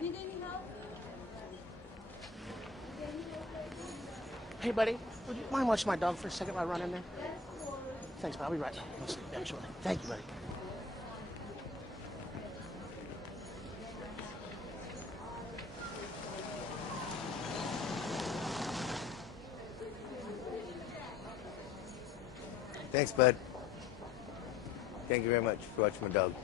Need any help? Hey, buddy, would you mind watching my dog for a second while I run in there? Thanks, bud. I'll be right back. I'll see you back shortly. Thank you, buddy. Thanks, bud. Thank you very much for watching my dog.